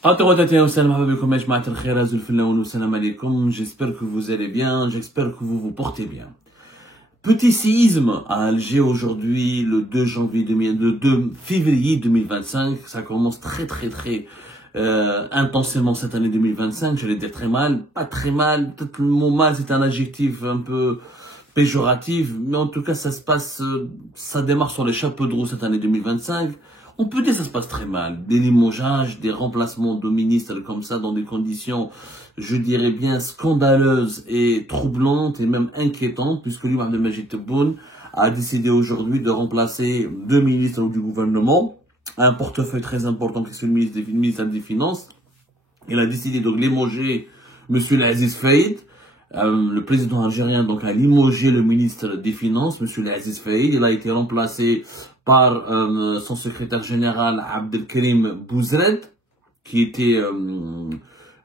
J'espère que vous allez bien, j'espère que vous vous portez bien. Petit séisme à Alger aujourd'hui, le 2 février 2025. Ça commence très intensément cette année 2025. J'allais dire très mal, pas très mal. Peut-être le mot mal, c'est un adjectif un peu péjoratif, mais en tout cas, ça démarre sur les chapeaux de roue cette année 2025. On peut dire que ça se passe très mal. Des limogeages, des remplacements de ministres comme ça dans des conditions, je dirais bien, scandaleuses et troublantes et même inquiétantes, puisque lui, Mohamed Majid Tebboune, a décidé aujourd'hui de remplacer deux ministres du gouvernement, un portefeuille très important qui est le ministère des Finances. Il a décidé de limoger M. Aziz Faïd. Le président algérien donc a limogé le ministre des Finances, M. Aziz Faïd. Il a été remplacé par son secrétaire général Abdelkrim Bouzred, qui était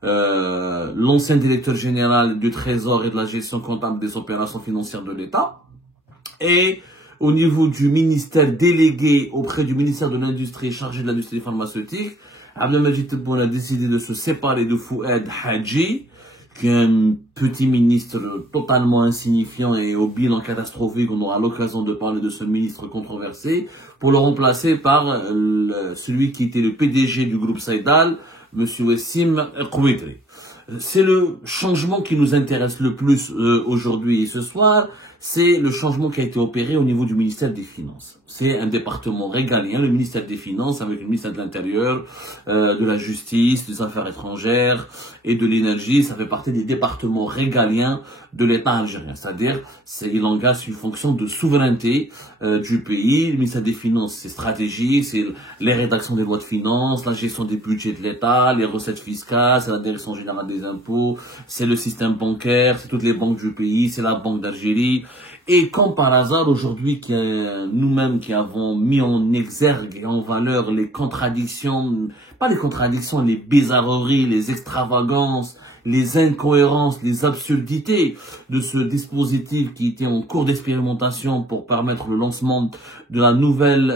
l'ancien directeur général du Trésor et de la gestion comptable des opérations financières de l'État. Et au niveau du ministère délégué auprès du ministère de l'Industrie chargé de l'industrie pharmaceutique, Abdelmajid Tebboune a décidé de se séparer de Fouad Hadji, qui est un petit ministre totalement insignifiant et au bilan catastrophique. On aura l'occasion de parler de ce ministre controversé, pour le remplacer par celui qui était le PDG du groupe Saïdal, M. Wassim Kouitri. C'est le changement qui nous intéresse le plus aujourd'hui et ce soir. C'est le changement qui a été opéré au niveau du ministère des Finances. C'est un département régalien, le ministère des Finances, avec le ministère de l'Intérieur, de la Justice, des Affaires étrangères et de l'Énergie. Ça fait partie des départements régaliens de l'État algérien. C'est-à-dire, il engage une fonction de souveraineté du pays. Le ministère des Finances, c'est stratégique, c'est les rédactions des lois de finances, la gestion des budgets de l'État, les recettes fiscales, c'est la direction générale des impôts, c'est le système bancaire, c'est toutes les banques du pays, c'est la Banque d'Algérie. Et comme par hasard, aujourd'hui, nous-mêmes qui avons mis en exergue et en valeur les contradictions, pas les contradictions, les bizarreries, les extravagances, les incohérences, les absurdités de ce dispositif qui était en cours d'expérimentation pour permettre le lancement de la nouvelle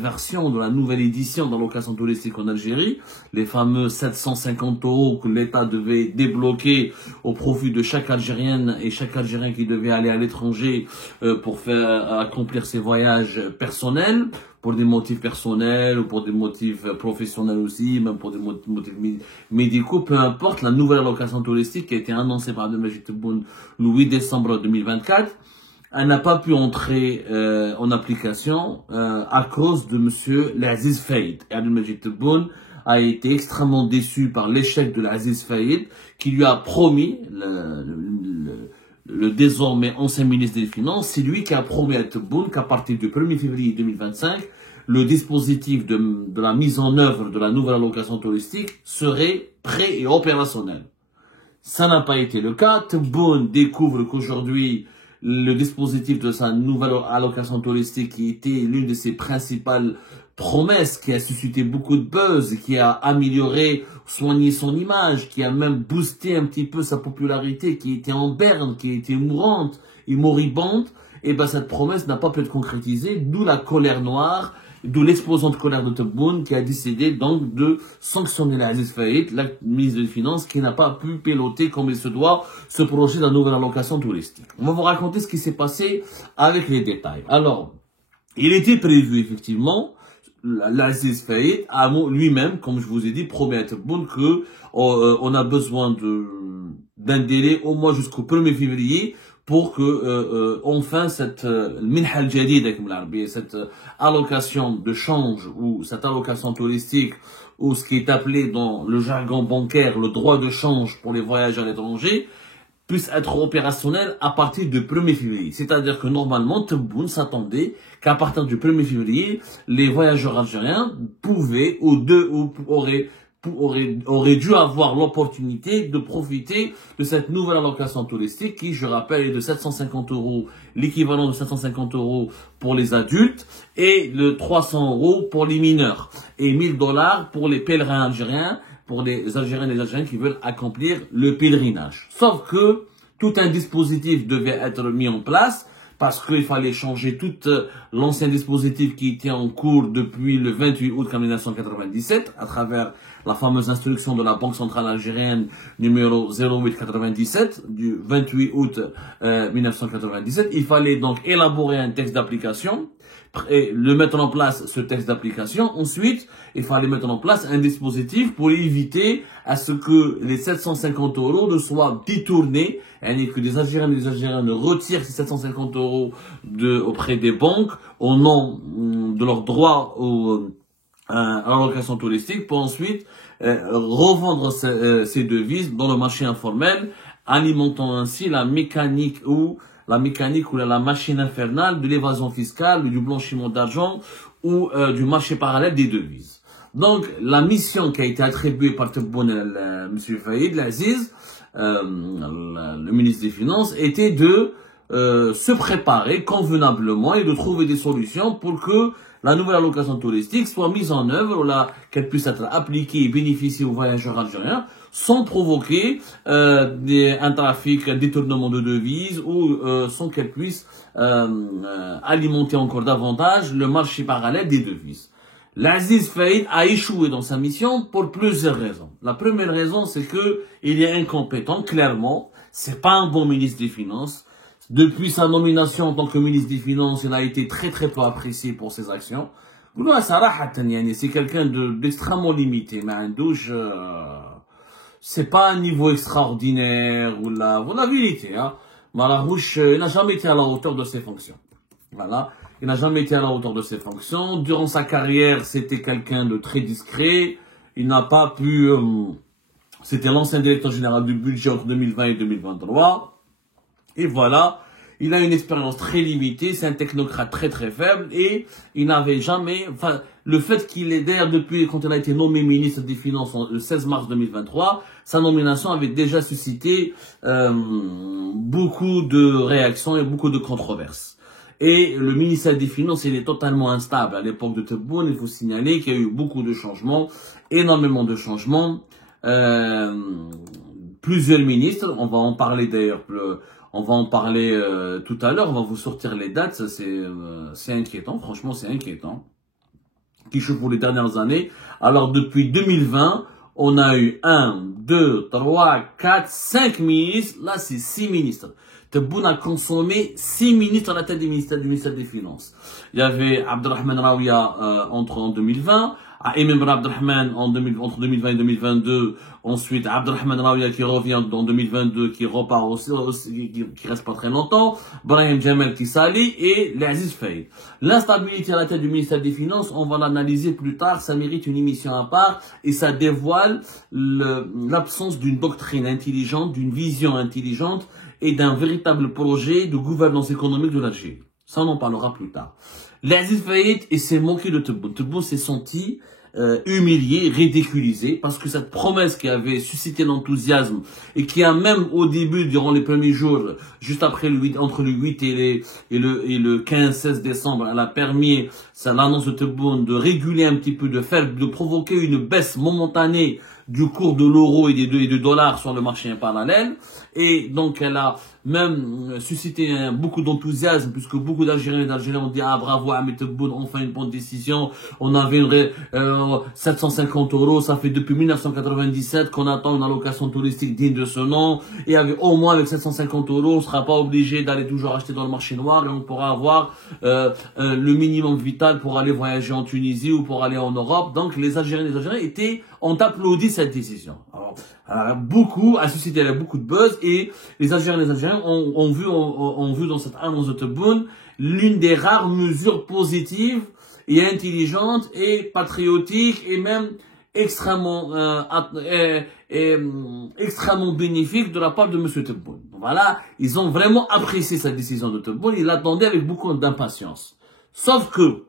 version, de la nouvelle édition de la location touristique en Algérie, les fameux 750 € que l'État devait débloquer au profit de chaque Algérienne et chaque Algérien qui devait aller à l'étranger pour accomplir ses voyages personnels, pour des motifs personnels ou pour des motifs professionnels aussi, même pour des motifs médicaux, peu importe. La nouvelle allocation touristique qui a été annoncée par Abdelmajid Tebboune le 8 décembre 2024, elle n'a pas pu entrer en application à cause de M. Aziz Faïd. Et Abdelmajid Tebboune a été extrêmement déçu par l'échec de l'Aziz Faïd, qui lui a promis, le désormais ancien ministre des Finances, c'est lui qui a promis à Tebboune qu'à partir du 1er février 2025, le dispositif de la mise en œuvre de la nouvelle allocation touristique serait prêt et opérationnel. Ça n'a pas été le cas. Tebboune découvre qu'aujourd'hui, le dispositif de sa nouvelle allocation touristique, qui était l'une de ses principales promesses, qui a suscité beaucoup de buzz, qui a amélioré, soigné son image, qui a même boosté un petit peu sa popularité, qui était en berne, qui était mourante et moribonde, et ben cette promesse n'a pas pu être concrétisée, d'où la colère noire, d'où l'explosion de colère de Tebboune, qui a décidé donc de sanctionner l'Aziz Faïd, la ministre des Finances, qui n'a pas pu piloter comme il se doit ce projet de la nouvelle allocation touristique. On va vous raconter ce qui s'est passé avec les détails. Alors, il était prévu effectivement, l'Aziz Faïd a lui-même, comme je vous ai dit, promis à Tebboune que on a besoin d'un délai au moins jusqu'au 1er février pour que enfin cette minha al-jadida, cette allocation de change ou cette allocation touristique, ou ce qui est appelé dans le jargon bancaire le droit de change pour les voyages à l'étranger, puisse être opérationnel à partir du 1er février. C'est-à-dire que normalement, Tebboune s'attendait qu'à partir du 1er février, les voyageurs algériens pouvaient auraient dû avoir l'opportunité de profiter de cette nouvelle allocation touristique qui, je rappelle, est de 750 €, l'équivalent de 750 € pour les adultes et de 300 € pour les mineurs et 1000 $ pour les pèlerins algériens, pour les Algériens et les Algériens qui veulent accomplir le pèlerinage. Sauf que tout un dispositif devait être mis en place, parce qu'il fallait changer tout l'ancien dispositif qui était en cours depuis le 28 août 1997, à travers la fameuse instruction de la Banque centrale algérienne numéro 0897 du 28 août 1997. Il fallait donc élaborer un texte d'application et le mettre en place, ce texte d'application. Ensuite, il fallait mettre en place un dispositif pour éviter à ce que les 750 euros ne soient détournés, et que les Algériens et les Algériens ne retirent ces 750 euros auprès des banques au nom de leur droit à l'allocation touristique pour ensuite revendre ces devises dans le marché informel, alimentant ainsi la mécanique ou la machine infernale de l'évasion fiscale, du blanchiment d'argent ou du marché parallèle des devises. Donc, la mission qui a été attribuée par M. Faïd, l'Aziz, le ministre des Finances, était de se préparer convenablement et de trouver des solutions pour que la nouvelle allocation touristique soit mise en œuvre, qu'elle puisse être appliquée et bénéficier aux voyageurs algériens sans provoquer un trafic, un détournement de devises ou sans qu'elle puisse alimenter encore davantage le marché parallèle des devises. L'Aziz Faïd a échoué dans sa mission pour plusieurs raisons. La première raison, c'est que il est incompétent, clairement. C'est pas un bon ministre des Finances. Depuis sa nomination en tant que ministre des Finances, il a été très très peu apprécié pour ses actions. C'est quelqu'un d'extrêmement limité, mais un douche, c'est pas un niveau extraordinaire ou la vérité, hein. Malarouche, il n'a jamais été à la hauteur de ses fonctions. Voilà. Il n'a jamais été à la hauteur de ses fonctions. Durant sa carrière, c'était quelqu'un de très discret. Il n'a pas pu, c'était l'ancien directeur général du budget entre 2020 et 2023. Et voilà, il a une expérience très limitée, c'est un technocrate très très faible et il n'avait jamais, le fait qu'il est d'ailleurs depuis quand il a été nommé ministre des Finances le 16 mars 2023, sa nomination avait déjà suscité beaucoup de réactions et beaucoup de controverses. Et le ministère des Finances, il est totalement instable. À l'époque de Tebboune, il faut signaler qu'il y a eu beaucoup de changements, énormément de changements. Plusieurs ministres, on va en parler d'ailleurs, on va en parler tout à l'heure, on va vous sortir les dates, c'est inquiétant, franchement c'est inquiétant. Qui joue pour les dernières années. Alors depuis 2020, on a eu 1, 2, 3, 4, 5 ministres, là c'est 6 ministres. Tebboune a consommé 6 ministres à la tête du ministère des Finances. Il y avait Abdelrahman Raouia en 2020, Emin Ben Abdelrahman entre 2020 et 2022, ensuite Abdelrahman Raouia qui revient en 2022, qui repart aussi qui reste pas très longtemps, Brahim Jamel qui s'allie et l'Aziz Faïd. L'instabilité à la tête du ministère des Finances, on va l'analyser plus tard, ça mérite une émission à part et ça dévoile l'absence d'une doctrine intelligente, d'une vision intelligente et d'un véritable projet de gouvernance économique de l'Algérie. Ça, on en parlera plus tard. L'Aziz Faïd, il s'est moqué de Tebboune. Tebboune s'est senti humilié, ridiculisé, parce que cette promesse qui avait suscité l'enthousiasme et qui a même au début, durant les premiers jours, juste après entre le 8 et le 15-16 décembre, elle a permis, l'annonce de Tebboune, de réguler un petit peu, de provoquer une baisse momentanée du cours de l'euro et du dollar sur le marché parallèle. Et donc, elle a même suscité beaucoup d'enthousiasme, puisque beaucoup d'Algériens et d'Algériens ont dit « Ah, bravo, Ahmed Tebboune, enfin une bonne décision. On avait 750 euros, ça fait depuis 1997 qu'on attend une allocation touristique digne de ce nom. Et avec, au moins, avec 750 euros, on ne sera pas obligé d'aller toujours acheter dans le marché noir et on pourra avoir le minimum vital pour aller voyager en Tunisie ou pour aller en Europe. » Donc, les Algériens et les Algériens ont applaudi cette décision. Alors, a suscité beaucoup de buzz et les Algériens et les Algériens ont vu dans cette annonce de Tebboune l'une des rares mesures positives et intelligentes et patriotiques et même extrêmement bénéfiques de la part de M. Tebboune. Voilà, ils ont vraiment apprécié cette décision de Tebboune, ils l'attendaient avec beaucoup d'impatience. Sauf que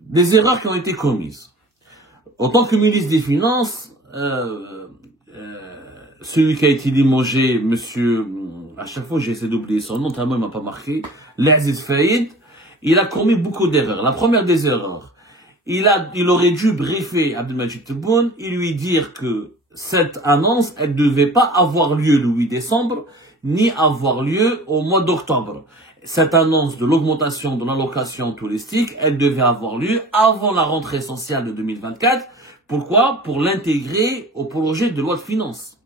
des erreurs qui ont été commises. En tant que ministre des Finances, celui qui a été limogé, monsieur, à chaque fois j'essaie d'oublier son nom, tellement il m'a pas marqué, l'Aziz Faïd, il a commis beaucoup d'erreurs. La première des erreurs, il aurait dû briefer Abdelmajid Tebboune et lui dire que cette annonce, elle ne devait pas avoir lieu le 8 décembre, ni avoir lieu au mois d'octobre. Cette annonce de l'augmentation de l'allocation touristique, elle devait avoir lieu avant la rentrée sociale de 2024. Pourquoi? Pour l'intégrer au projet de loi de finances.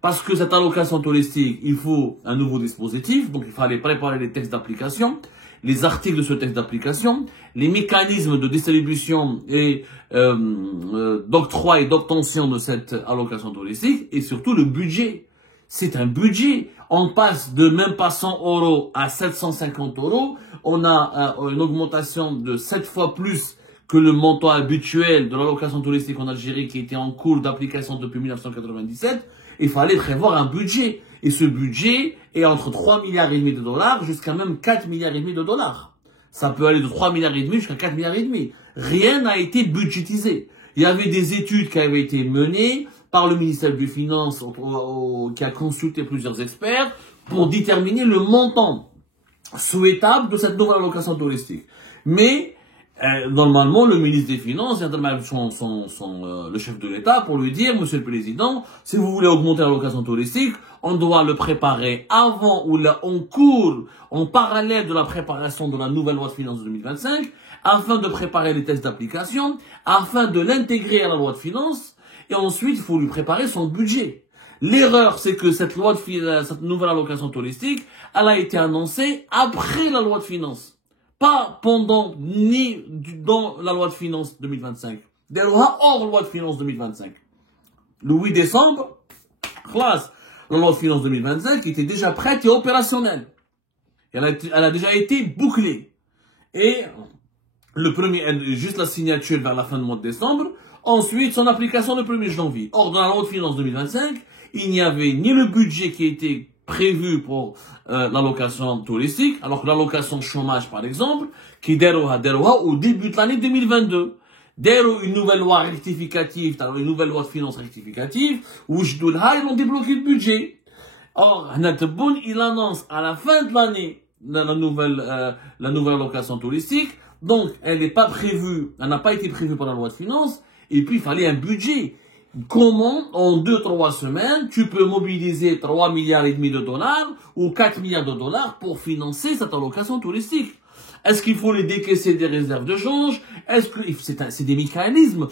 Parce que cette allocation touristique, il faut un nouveau dispositif, donc il fallait préparer les textes d'application, les articles de ce texte d'application, les mécanismes de distribution et d'octroi et d'obtention de cette allocation touristique, et surtout le budget. C'est un budget. On passe de même pas 100 € à 750 €. On a une augmentation de 7 fois plus que le montant habituel de l'allocation touristique en Algérie qui était en cours d'application depuis 1997. Il fallait prévoir un budget. Et ce budget est entre 3,5 milliards de dollars jusqu'à même 4,5 milliards de dollars. Ça peut aller de 3,5 milliards jusqu'à 4,5 milliards. Rien n'a été budgétisé. Il y avait des études qui avaient été menées par le ministère des Finances qui a consulté plusieurs experts pour déterminer le montant souhaitable de cette nouvelle allocation touristique. Mais normalement, le ministre des Finances vient de même le chef de l'État pour lui dire, Monsieur le Président, si vous voulez augmenter l'allocation touristique, on doit le préparer avant ou là en cours, en parallèle de la préparation de la nouvelle loi de finances de 2025, afin de préparer les tests d'application, afin de l'intégrer à la loi de finances, et ensuite, il faut lui préparer son budget. L'erreur, c'est que cette nouvelle allocation touristique, elle a été annoncée après la loi de finances. Pas pendant, ni dans la loi de finances 2025. Des lois hors loi de finances 2025. Le 8 décembre, classe, la loi de finances 2025 était déjà prête et opérationnelle. Elle a déjà été bouclée. Et juste la signature vers la fin du mois de décembre. Ensuite, son application le 1er janvier. Or, dans la loi de finances 2025, il n'y avait ni le budget qui était prévu pour l'allocation touristique, alors que l'allocation chômage, par exemple, qui déroha au début de l'année 2022. Déroha une nouvelle loi rectificative, une nouvelle loi de finances rectificative, où ils ont débloqué le budget. Or, Nateboun, il annonce à la fin de l'année la nouvelle allocation touristique, donc elle n'est pas prévue, elle n'a pas été prévue par la loi de finances, et puis il fallait un budget. Comment, en 2-3 semaines, tu peux mobiliser 3,5 milliards de dollars ou 4 milliards de dollars pour financer cette allocation touristique? Est-ce qu'il faut les décaisser des réserves de change? Est-ce que c'est des mécanismes?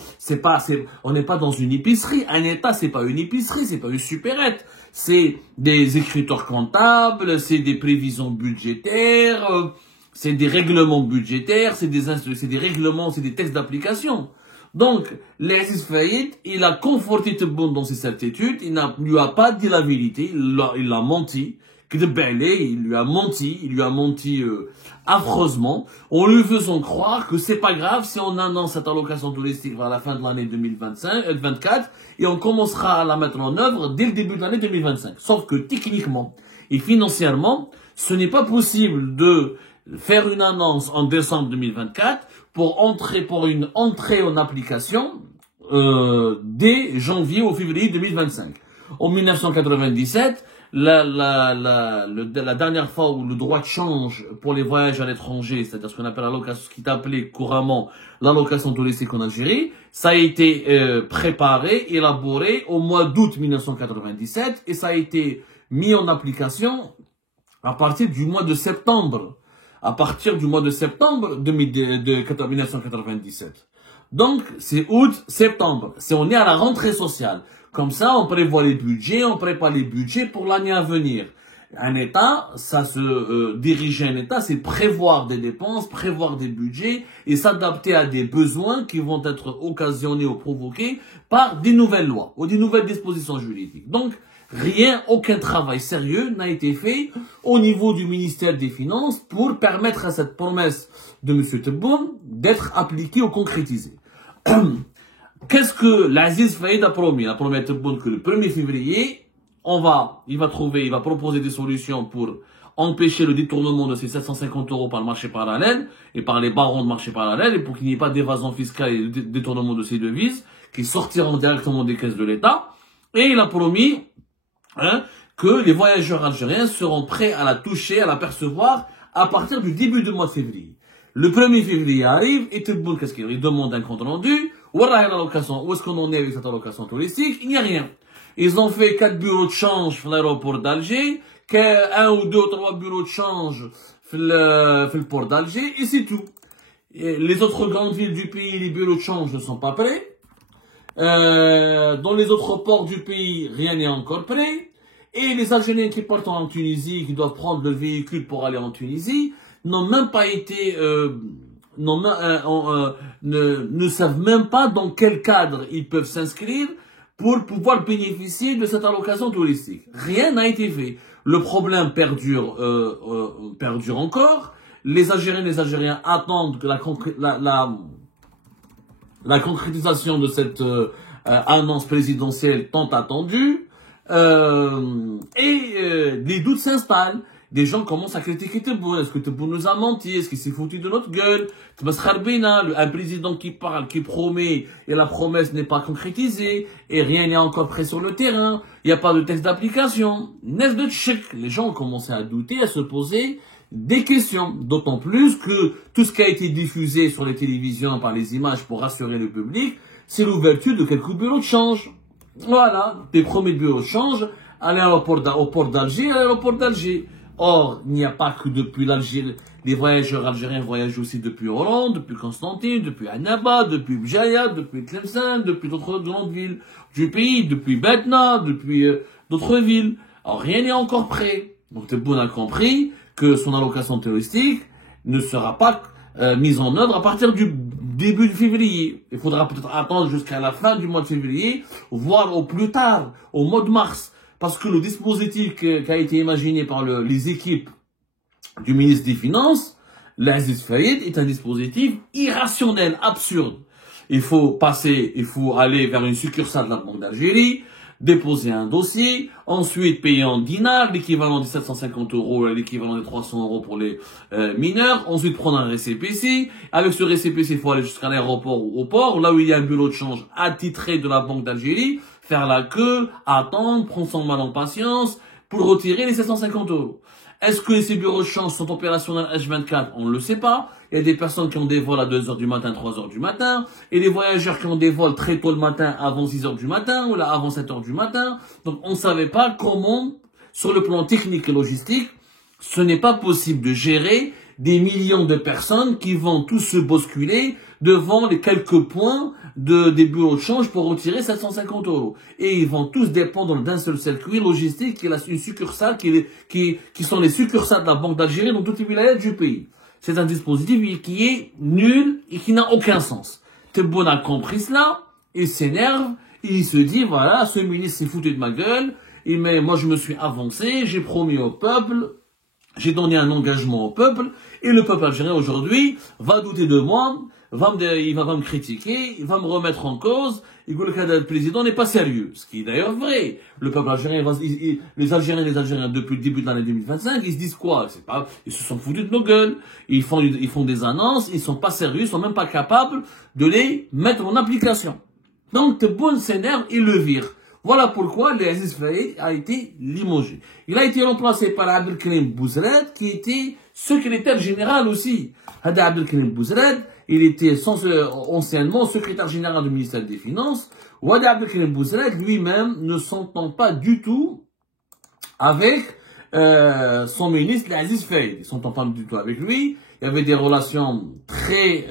On n'est pas dans une épicerie. Un État, c'est pas une épicerie, c'est pas une supérette. C'est des écritures comptables, c'est des prévisions budgétaires, c'est des règlements budgétaires, c'est des règlements, c'est des textes d'application. Donc, l'Aziz Faïd, il a conforté Tebboune dans ses certitudes, il ne lui a pas dit la vérité, il a menti, il lui a menti affreusement, en lui faisant croire que c'est pas grave si on annonce cette allocation touristique vers la fin de l'année 2024, et on commencera à la mettre en œuvre dès le début de l'année 2025. Sauf que techniquement et financièrement, ce n'est pas possible de faire une annonce en décembre 2024 pour une entrée en application dès janvier ou février 2025. En 1997, la dernière fois où le droit de change pour les voyages à l'étranger, c'est-à-dire ce qu'on appelle ce qui est appelé couramment l'allocation touristique en Algérie, ça a été préparé, élaboré au mois d'août 1997 et ça a été mis en application à partir du mois de septembre. À partir du mois de septembre de 1997. Donc, c'est août-septembre. On est à la rentrée sociale. Comme ça, on prévoit les budgets, on prépare les budgets pour l'année à venir. Un État, diriger un État, c'est prévoir des dépenses, prévoir des budgets et s'adapter à des besoins qui vont être occasionnés ou provoqués par des nouvelles lois ou des nouvelles dispositions juridiques. Donc, aucun travail sérieux n'a été fait au niveau du ministère des Finances pour permettre à cette promesse de M. Tebboune d'être appliquée ou concrétisée. Qu'est-ce que l'Aziz Faïd a promis? Il a promis à Tebboune que le 1er février, il va proposer des solutions pour empêcher le détournement de ces 750 € par le marché parallèle et par les barons de marché parallèle et pour qu'il n'y ait pas d'évasion fiscale et de détournement de ces devises qui sortiront directement des caisses de l'État. Et il a promis que les voyageurs algériens seront prêts à la toucher, à la percevoir à partir du début du mois de février. Le 1er février arrive et Tebboune, qu'est-ce qu'il il demande un compte rendu. Où est-ce qu'on en est avec cette allocation touristique? Il n'y a rien. Ils ont fait 4 bureaux de change à l'aéroport d'Alger, qu'un ou deux ou trois bureaux de change le port d'Alger, et c'est tout. Et les autres grandes villes du pays, les bureaux de change ne sont pas prêts. Dans les autres ports du pays, rien n'est encore prêt. Et les Algériens qui partent en Tunisie, qui doivent prendre le véhicule pour aller en Tunisie, n'ont même pas été, ne savent même pas dans quel cadre ils peuvent s'inscrire pour pouvoir bénéficier de cette allocation touristique. Rien n'a été fait. Le problème perdure encore. Les Algériens attendent que la concrétisation de cette annonce présidentielle tant attendue. Les doutes s'installent. Des gens commencent à critiquer Tebboune. Est-ce que Tebboune nous a menti? Est-ce qu'il s'est foutu de notre gueule? Un président qui parle, qui promet, et la promesse n'est pas concrétisée, et rien n'est encore prêt sur le terrain. Il n'y a pas de texte d'application. N'est-ce de tchèque? Les gens ont commencé à douter, à se poser des questions. D'autant plus que tout ce qui a été diffusé sur les télévisions par les images pour rassurer le public, c'est l'ouverture de quelques bureaux de change. Voilà, des premiers bureaux de change à l'aéroport d'Alger, à l'aéroport d'Alger. Or, il n'y a pas que depuis l'Algérie. Les voyageurs algériens voyagent aussi depuis Hollande, depuis Constantine, depuis Annaba, depuis Bjaya, depuis Tlemcen, depuis d'autres grandes villes du pays, depuis Betna, depuis d'autres villes. Alors, rien n'est encore prêt. Donc, Tebboune a compris que son allocation touristique ne sera pas mise en œuvre à partir du début de février. Il faudra peut-être attendre jusqu'à la fin du mois de février, voire au plus tard, au mois de mars. Parce que le dispositif qui a été imaginé par les équipes du ministre des Finances, l'Aziz Faïd, est un dispositif irrationnel, absurde. Il faut aller vers une succursale de la Banque d'Algérie, déposer un dossier, ensuite payer en dinars, l'équivalent de 750 €, l'équivalent de 300 € pour les mineurs, ensuite prendre un récépissé. Avec ce récépissé, il faut aller jusqu'à l'aéroport ou au port, là où il y a un bureau de change attitré de la Banque d'Algérie, faire la queue, attendre, prendre son mal en patience pour retirer les 750 €. Est-ce que ces bureaux de change sont opérationnels H24? On ne le sait pas. Il y a des personnes qui ont des vols à 2 h du matin, 3 h du matin. Et des voyageurs qui ont des vols très tôt le matin, avant 6 h du matin, ou là, avant 7 h du matin. Donc, on ne savait pas comment, sur le plan technique et logistique, ce n'est pas possible de gérer des millions de personnes qui vont tous se bousculer devant les quelques points des bureaux de change pour retirer 750 €. Et ils vont tous dépendre d'un seul circuit logistique qui est une succursale qui sont les succursales de la Banque d'Algérie dans toutes les wilayas du pays. C'est un dispositif qui est nul et qui n'a aucun sens. Tebboune a compris cela, il s'énerve, il se dit, voilà, ce ministre s'est foutu de ma gueule, mais moi je me suis avancé, j'ai promis au peuple, j'ai donné un engagement au peuple, et le peuple algérien aujourd'hui va douter de moi, il va me critiquer, il va me remettre en cause, et le président n'est pas sérieux. Ce qui est d'ailleurs vrai. Le peuple algérien, les Algériens, depuis le début de l'année 2025, ils se disent quoi? Ils se sont foutus de nos gueules. Ils font des annonces, ils sont pas sérieux, ils sont même pas capables de les mettre en application. Donc, Tebboune s'énerve, il le vire. Voilà pourquoi l'Aziz Faïd a été limogé. Il a été remplacé par Abdelkrim Bouzred, qui était secrétaire général aussi. Abdelkrim Bouzred, il était anciennement secrétaire général du ministère des Finances. Abdelkrim Bouzred lui-même ne s'entend pas du tout avec son ministre, l'Aziz Faïd. Il ne s'entend pas du tout avec lui. Il y avait des relations très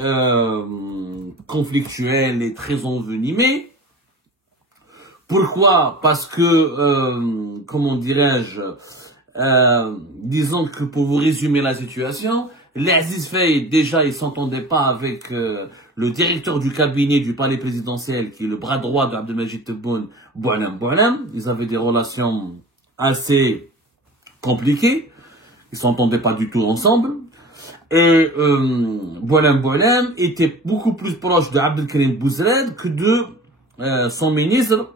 conflictuelles et très envenimées. Pourquoi? Parce que, comment dirais-je, disons que pour vous résumer la situation, l'Aziz Faïd, déjà, il s'entendait pas avec le directeur du cabinet du palais présidentiel, qui est le bras droit d'Abdelmajid Tebboune, Boualem. Ils avaient des relations assez compliquées. Ils s'entendaient pas du tout ensemble. Et Boualem était beaucoup plus proche de Abdelkrim Bouzred que de son ministre,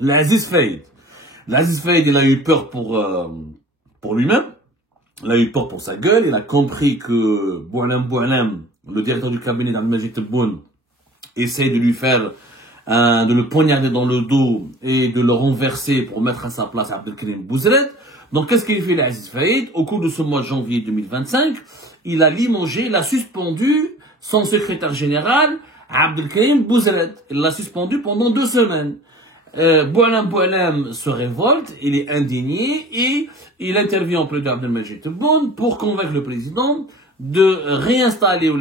l'Aziz Faïd. L'Aziz Faïd, il a eu peur pour lui-même. Il a eu peur pour sa gueule. Il a compris que Boualem, le directeur du cabinet d'Abdelmajid Tebboune, essaie de lui faire, de le poignarder dans le dos et de le renverser pour mettre à sa place Abdelkrim Bouzred. Donc, qu'est-ce qu'il fait l'Aziz Faïd? Au cours de ce mois de janvier 2025, il a limogé, il a suspendu son secrétaire général, Abdelkrim Bouzred. Il l'a suspendu pendant 2 semaines. Boualem se révolte, il est indigné et il intervient auprès d'Abdelmajid Tebboune pour convaincre le président de réinstaller ou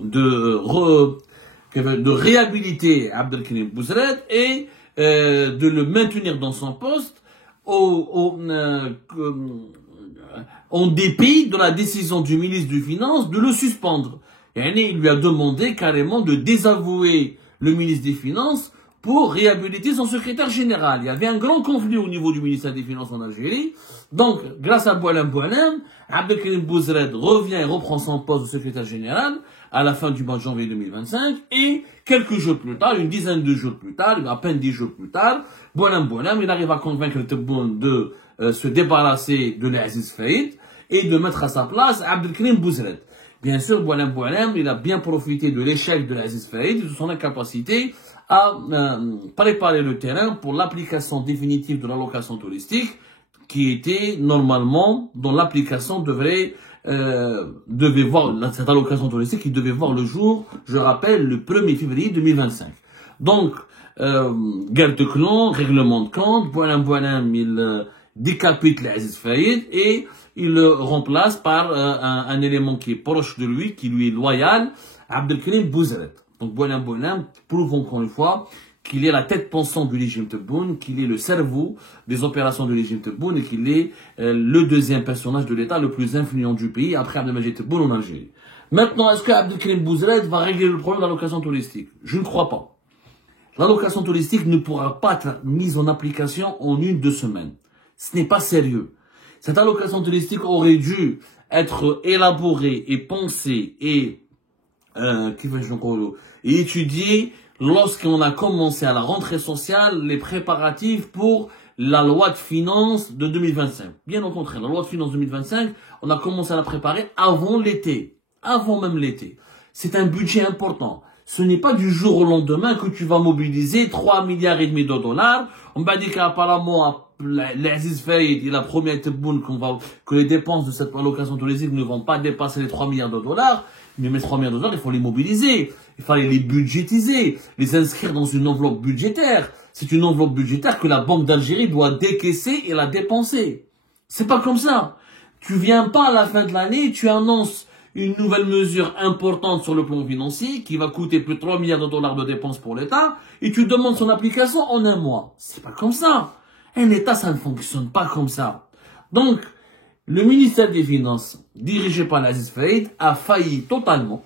de réhabiliter Abdelkrim Bouzred et de le maintenir dans son poste en dépit de la décision du ministre des Finances de le suspendre. Et il lui a demandé carrément de désavouer le ministre des Finances pour réhabiliter son secrétaire général. Il y avait un grand conflit au niveau du ministère des Finances en Algérie. Donc, grâce à Boualem, Abdelkrim Bouzred revient et reprend son poste de secrétaire général à la fin du mois de janvier 2025. Et quelques jours plus tard, une dizaine de jours plus tard, à peine 10 jours plus tard, Boualem, il arrive à convaincre le Tebboune de se débarrasser de l'Aziz Faïd et de mettre à sa place Abdelkrim Bouzred. Bien sûr, Boualem, il a bien profité de l'échec de l'Aziz Faïd et de son incapacité à préparer le terrain pour l'application définitive de l'allocation touristique qui était normalement, dont l'application devait voir, cette allocation touristique qui devait voir le jour, je rappelle, le 1er février 2025. Donc, guerre de clan, règlement de compte, Boualem, il décapite l'Aziz Faïd et il le remplace par un élément qui est proche de lui, qui lui est loyal, Abdelkrim Bouzred. Donc Boualem prouve encore une fois qu'il est la tête pensante du régime Tebboune, qu'il est le cerveau des opérations du régime Tebboune et qu'il est le deuxième personnage de l'État le plus influent du pays après Abdelmajid Tebboune en Algérie. Maintenant, est-ce que Abdelkrim Bouzred va régler le problème de l'allocation touristique? Je ne crois pas. L'allocation touristique ne pourra pas être mise en application en 1-2 semaines. Ce n'est pas sérieux. Cette allocation touristique aurait dû être élaborée et pensée et étudiée lorsqu'on a commencé à la rentrée sociale les préparatifs pour la loi de finances de 2025. Bien au contraire, la loi de finances 2025, on a commencé à la préparer avant l'été, avant même l'été. C'est un budget important. Ce n'est pas du jour au lendemain que tu vas mobiliser 3,5 milliards de dollars. On va dire qu'apparemment, l'Aziz Faïd, il a promis à Tebboune que les dépenses de cette allocation touristique ne vont pas dépasser les 3 milliards de dollars. Mais les 3 milliards de dollars, il faut les mobiliser. Il fallait les budgétiser, les inscrire dans une enveloppe budgétaire. C'est une enveloppe budgétaire que la Banque d'Algérie doit décaisser et la dépenser. C'est pas comme ça. Tu viens pas à la fin de l'année, tu annonces une nouvelle mesure importante sur le plan financier qui va coûter plus de 3 milliards de dollars de dépenses pour l'État et tu demandes son application en 1 mois. C'est pas comme ça. Un État, ça ne fonctionne pas comme ça. Donc, le ministère des Finances, dirigé par l'Aziz Faïd, a failli totalement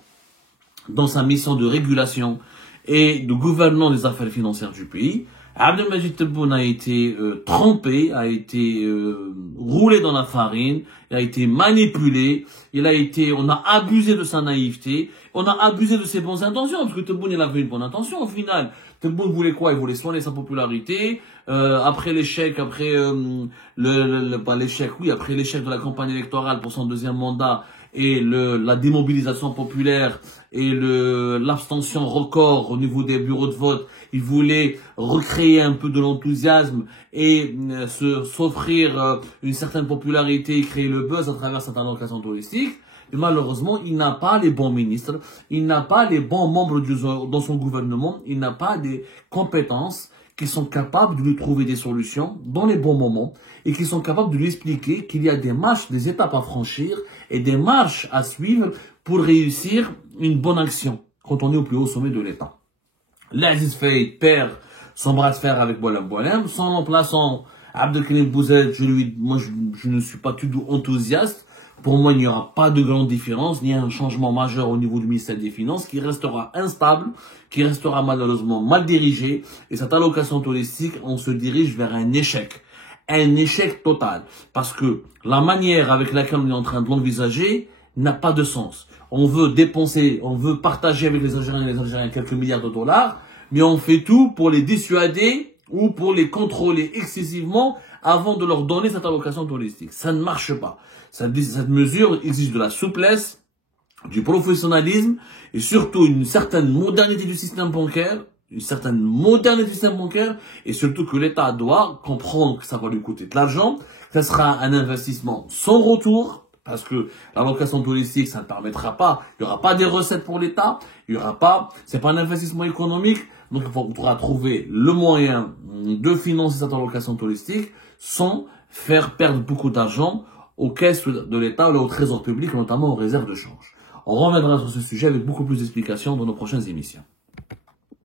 dans sa mission de régulation et de gouvernement des affaires financières du pays. Abdelmajid Tebboune a été trompé, a été roulé dans la farine, il a été manipulé, on a abusé de sa naïveté, on a abusé de ses bonnes intentions, parce que Tebboune il avait une bonne intention au final. Tebboune voulait quoi? Il voulait soigner sa popularité, après l'échec, après après l'échec de la campagne électorale pour son deuxième mandat, et la démobilisation populaire et l'abstention record au niveau des bureaux de vote, il voulait recréer un peu de l'enthousiasme et s'offrir une certaine popularité et créer le buzz à travers cette allocation touristique. Et malheureusement, il n'a pas les bons ministres, il n'a pas les bons membres dans son gouvernement, il n'a pas des compétences qui sont capables de lui trouver des solutions dans les bons moments et qui sont capables de lui expliquer qu'il y a des marches, des étapes à franchir et des marches à suivre pour réussir une bonne action quand on est au plus haut sommet de l'État. L'Aziz Faïd perd son bras de fer avec Boualem, son remplaçant Abdelkrim Bouzred, je ne suis pas du tout enthousiaste. Pour moi, il n'y aura pas de grande différence, ni un changement majeur au niveau du ministère des Finances, qui restera instable, qui restera malheureusement mal dirigé. Et cette allocation touristique, on se dirige vers un échec total. Parce que la manière avec laquelle on est en train de l'envisager n'a pas de sens. On veut dépenser, on veut partager avec les Algériens quelques milliards de dollars, mais on fait tout pour les dissuader ou pour les contrôler excessivement avant de leur donner cette allocation touristique. Ça ne marche pas. Cette mesure exige de la souplesse, du professionnalisme et surtout une certaine modernité du système bancaire, et surtout que l'État doit comprendre que ça va lui coûter de l'argent, que ce sera un investissement sans retour, Parce que l'allocation touristique, ça ne permettra pas, il n'y aura pas des recettes pour l'État, il y aura pas, c'est pas un investissement économique, donc on pourra trouver le moyen de financer cette allocation touristique sans faire perdre beaucoup d'argent aux caisses de l'État, au trésor public, notamment aux réserves de change. On reviendra sur ce sujet avec beaucoup plus d'explications dans nos prochaines émissions.